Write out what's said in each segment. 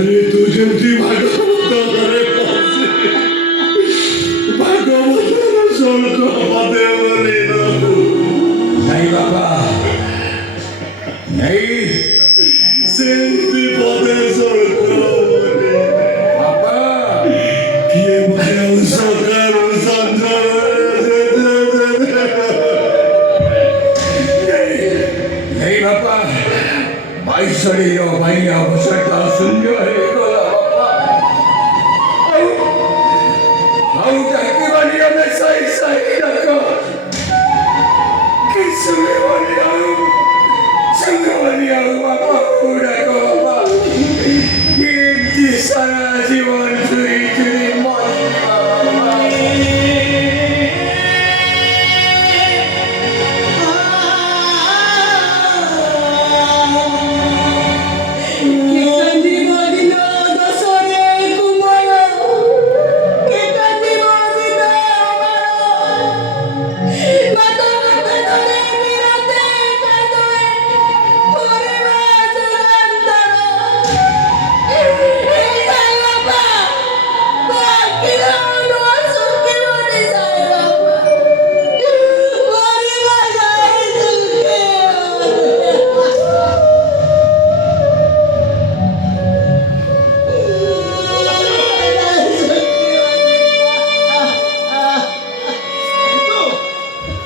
अरे तू जल्दी भागवत घरे पहुंचे भागवत स्वर्ग पदे बोले नहीं बाबा नहीं सेंती पदे स्वर्ग बोले बाबा किए मुझे उसकर संजय नहीं बाबा भाई शरीर भाई अवसरता सुंदर है गोला बाबा हाउ जाके वाली में सही सही रखो किसमें वाली आओ संग वाली आओ बाबा पूरा को बाबा ये सारा जीवन चुरी चुरी मौत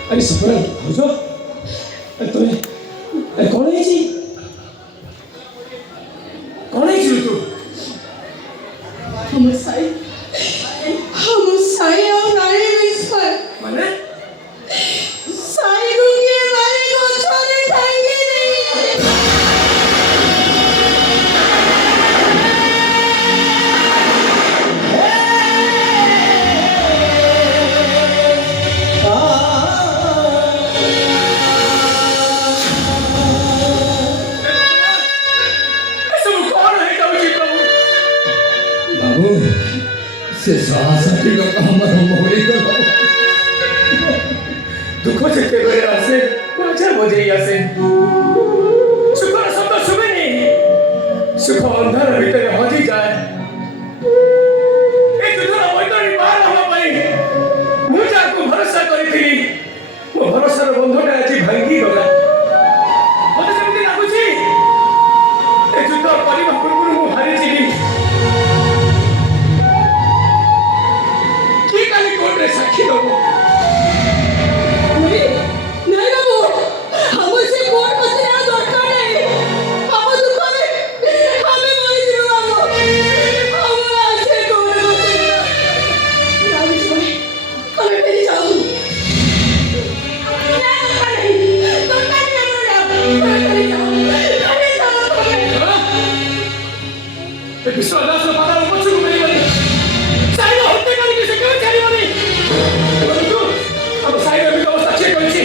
अरे सुपर हो जो तुम्हें कौन है जी तू हम साई और नारी विस्पर माने साई को के मारे को छोड़े जाएंगे नहीं बाबू से साहसी का हमारा मोड़ी को दुख चक्के गए आसे वाचा बजे आसे सुख शब्द सुबेनी सुख अंधार भीतर हजी जाए ए दुधरा बैतरी पार हवा पाई मु जाको भरोसा करिथिली मो भरोसार बंधटा आज भांगी गला मते जेମିତି लाଗୁଛି ए युद्ध କରିବା ପୂର୍ବରୁ ମୁଁ ହାରିଯିବି କି କାଲି କୋର୍ଟରେ ସାକ୍ଷୀ ଦେବ नहीं बाबू हम से कोर्ट पहुंचना दरकार नहीं हम दुख में हमें मर जीव बाबू हम ऐसे कोर्ट पहुंचना रामी भाई हमें मेरी जाओ विश्वास पता पछुक मिलबनी साई हत्या करके से केवे छाड़ीबनी हम साई अभी अवस्था चेक करछि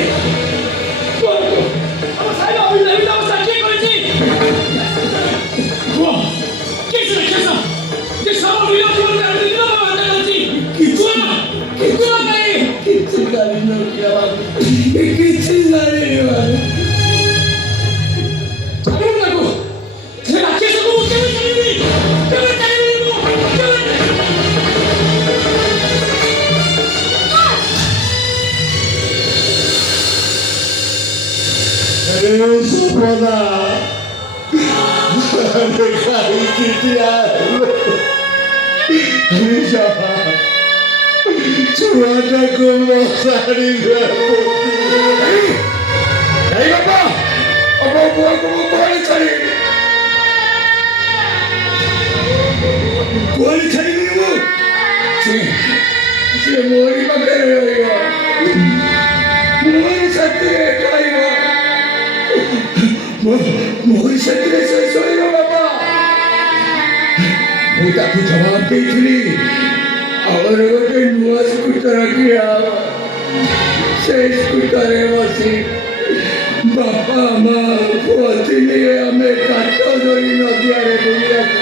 हम साई अभी अवस्था चेक करछि वो किस जे सब विरोध करते हैं दिन में बात करछि किछु नहीं किसी गाली न किया बाबू किसी गाली नहीं बाबू अरे लगो जे राकेश को केवे छाड़ीबनी केवे छाड़ीबनी अरे सुपना अरे खाई कितिया अरे जावा छुआटा को मसारी नहीं बाबा अब वो को कोई छड़ी नहीं वो से मोरी पकड़ रहेगा मोरी सत्य खाएगा मोरी सत्य से सोएगा बाबा वो ताकि जवाब देती और गोटे नुआ स्कूटर किया से स्कूटर बसी बापा माँ पहुंची हमें काटो ଧରି ନଦିଆରେ ବୁଲିବାକୁ